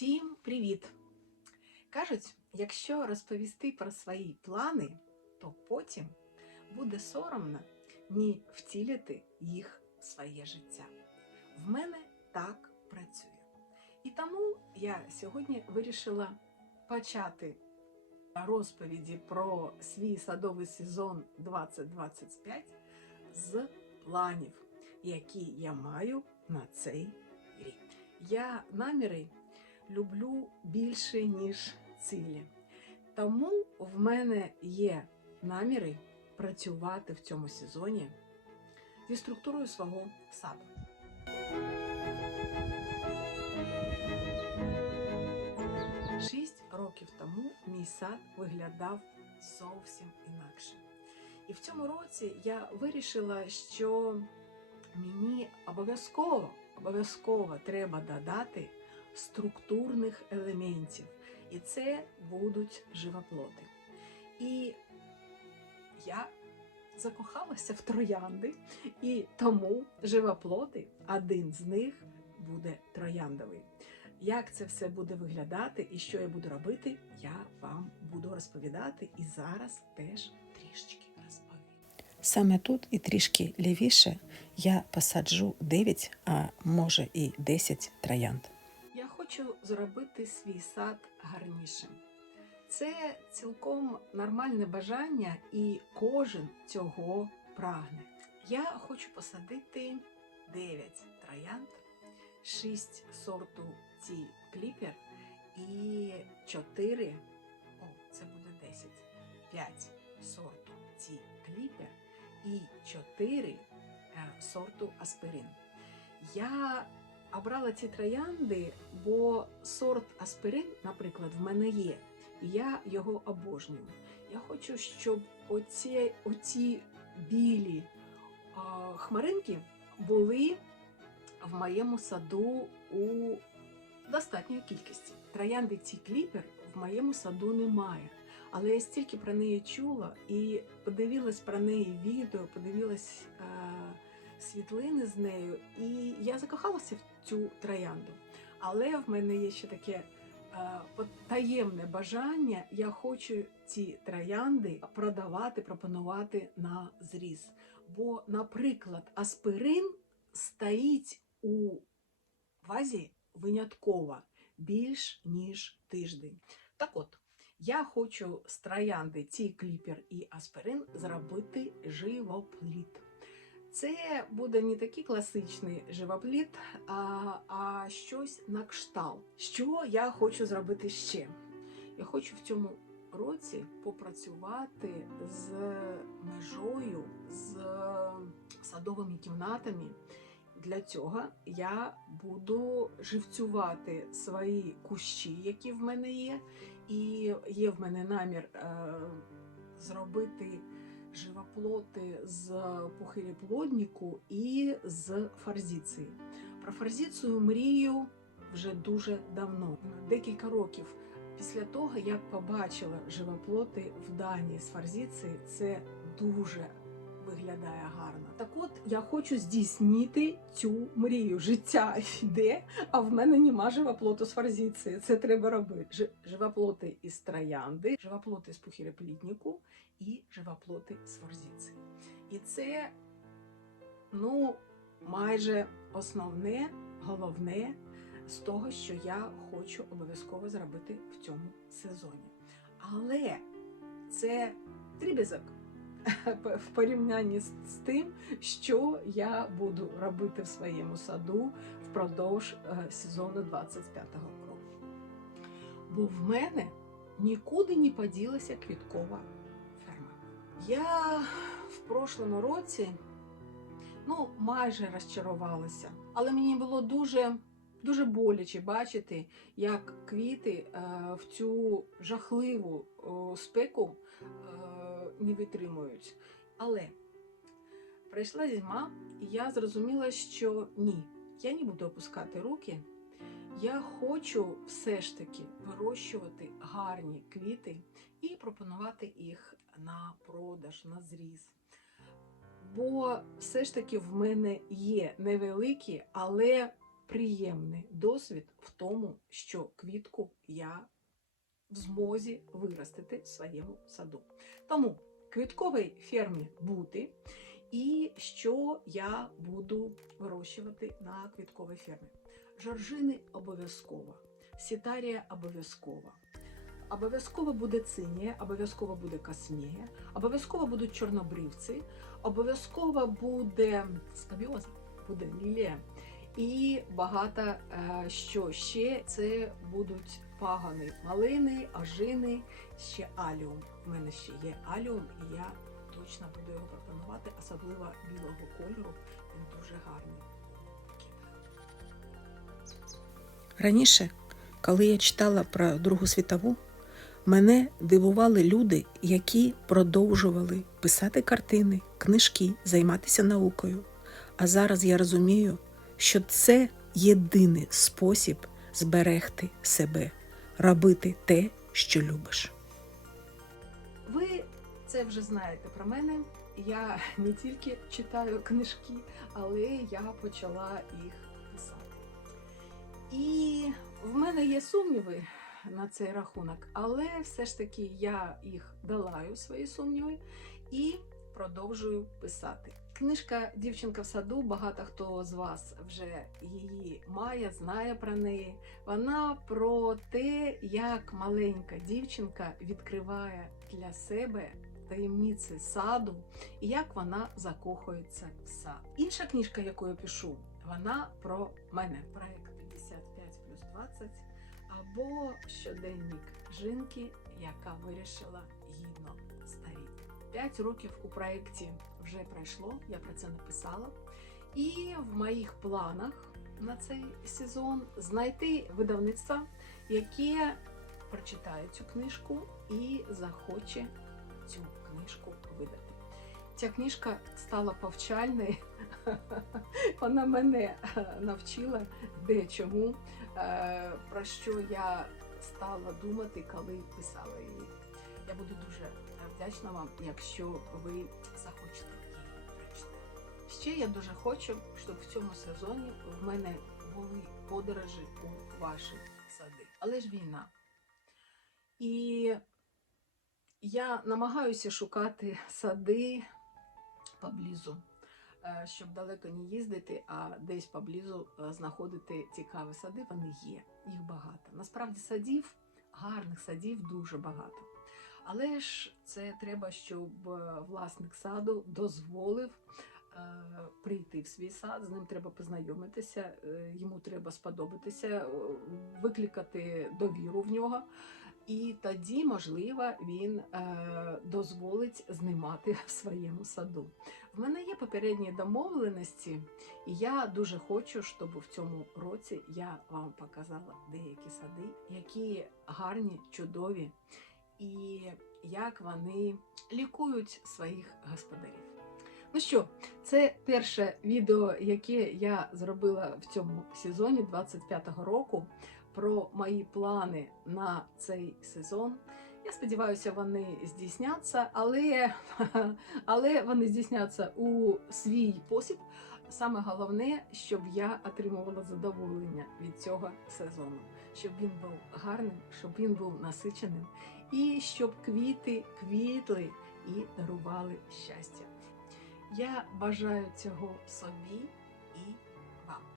Всім привіт! Кажуть, якщо розповісти про свої плани, то потім буде соромно ні втілити їх в своє життя. В мене так працює. І тому я сьогодні вирішила почати розповіді про свій садовий сезон 2025 з планів, які я маю на цей рік. Я наміри люблю більше, ніж цілі. Тому в мене є наміри працювати в цьому сезоні зі структурою свого саду. Шість років тому мій сад виглядав зовсім інакше. І в цьому році я вирішила, що мені обов'язково обов'язково треба додати структурних елементів. І це будуть живоплоти. І я закохалася в троянди, і тому живоплоти, один з них буде трояндовий. Як це все буде виглядати і що я буду робити, я вам буду розповідати і зараз теж трішечки розповім. Саме тут і трішки лівіше я посаджу 9, а може і 10 троянд. Хочу зробити свій сад гарнішим. Це цілком нормальне бажання, і кожен цього прагне. Я хочу посадити 9 троянд, 6 сорту ці кліпер і 4, о, це буде 10, 5 сорту ці кліпер і 4 е, сорту аспирин. Я обрала ці троянди, бо сорт аспирин, наприклад, в мене є, і я його обожнюю. Я хочу, щоб оці, оці білі а, хмаринки були в моєму саду у достатньої кількості. Троянди ці кліпер в моєму саду немає. Але я стільки про неї чула і подивилась про неї відео, подивилась е, світлини з нею, і я закохалася в цю троянду. Але в мене є ще таке е, таємне бажання. Я хочу ці троянди продавати, пропонувати на зріз. Бо, наприклад, аспирин стоїть у вазі винятково більш ніж тиждень. Так от, я хочу з троянди ці кліпер і аспирин зробити живопліт. Це буде не такий класичний живопліт, а, а щось на кшталт. Що я хочу зробити ще? Я хочу в цьому році попрацювати з межою, з садовими кімнатами. Для цього я буду живцювати свої кущі, які в мене є. І є в мене намір е, зробити живоплоти з похиліплодніку і з фарзіції. Про фарзіцію мрію вже дуже давно, декілька років. Після того, як побачила живоплоти в Данії з фарзіції, це дуже виглядає гарно. Так от я хочу здійснити цю мрію. Життя йде, а в мене нема живоплоту з фарзіції. Це треба робити. Живоплоти із троянди, живоплоти з пухіреплітніку і живоплоти з фарзіції. І це ну, майже основне, головне з того, що я хочу обов'язково зробити в цьому сезоні. Але це дріб'язок в порівнянні з тим, що я буду робити в своєму саду впродовж е, сезону 25-го року. Бо в мене нікуди не поділася квіткова ферма. Я в прошлому році ну, майже розчарувалася, але мені було дуже, дуже боляче бачити, як квіти е, в цю жахливу спеку е, не витримують. Але прийшла зима, і я зрозуміла, що ні, я не буду опускати руки. Я хочу все ж таки вирощувати гарні квіти і пропонувати їх на продаж, на зріз. Бо все ж таки в мене є невеликі, але приємний досвід в тому, що квітку я в змозі виростити в своєму саду. Тому квітковій фермі бути, і що я буду вирощувати на квітковій фермі. Жоржини обов'язково, сітарія обов'язково. Обов'язково буде цинія, обов'язково буде космія, обов'язково будуть чорнобривці, обов'язково буде скабіоза, буде лілія. І багато е, що ще це будуть пагани малини, ажини, ще аліум. У мене ще є аліум, і я точно буду його пропонувати, особливо білого кольору. Він дуже гарний. Раніше, коли я читала про Другу світову, мене дивували люди, які продовжували писати картини, книжки, займатися наукою. А зараз я розумію, що це єдиний спосіб зберегти себе, робити те, що любиш. Ви це вже знаєте про мене. Я не тільки читаю книжки, але я почала їх писати. І в мене є сумніви на цей рахунок, але все ж таки я їх долаю свої сумніви і продовжую писати. Книжка Дівчинка в саду. Багато хто з вас вже її має, знає про неї. Вона про те, як маленька дівчинка відкриває для себе таємниці саду і як вона закохується в сад. Інша книжка, яку я пишу, вона про мене. Проект 55 плюс 20 або щоденник жінки, яка вирішила гідно старіти. П'ять років у проєкті вже пройшло, я про це написала. І в моїх планах на цей сезон знайти видавництво, яке прочитає цю книжку і захоче цю книжку видати. Ця книжка стала повчальною. Вона мене е, навчила дечому, е, про що я стала думати, коли писала її. Я буду дуже вдячна вам, якщо ви захочете її прочитати. Ще я дуже хочу, щоб в цьому сезоні в мене були подорожі у ваші сади. Але ж війна. І я намагаюся шукати сади поблизу, е, щоб далеко не їздити, а десь поблизу е, знаходити цікаві сади. Вони є, їх багато. Насправді садів, гарних садів дуже багато. Але ж це треба, щоб е, власник саду дозволив е, прийти в свій сад, з ним треба познайомитися, е, йому треба сподобатися, викликати довіру в нього. І тоді, можливо, він дозволить знімати в своєму саду. В мене є попередні домовленості, і я дуже хочу, щоб в цьому році я вам показала деякі сади, які гарні, чудові, і як вони лікують своїх господарів. Ну що, це перше відео, яке я зробила в цьому сезоні 25-го року про мої плани на цей сезон. Я сподіваюся, вони здійсняться, але, але вони здійсняться у свій спосіб. Саме головне, щоб я отримувала задоволення від цього сезону, щоб він був гарним, щоб він був насиченим, і щоб квіти квітли і дарували щастя. Я бажаю цього собі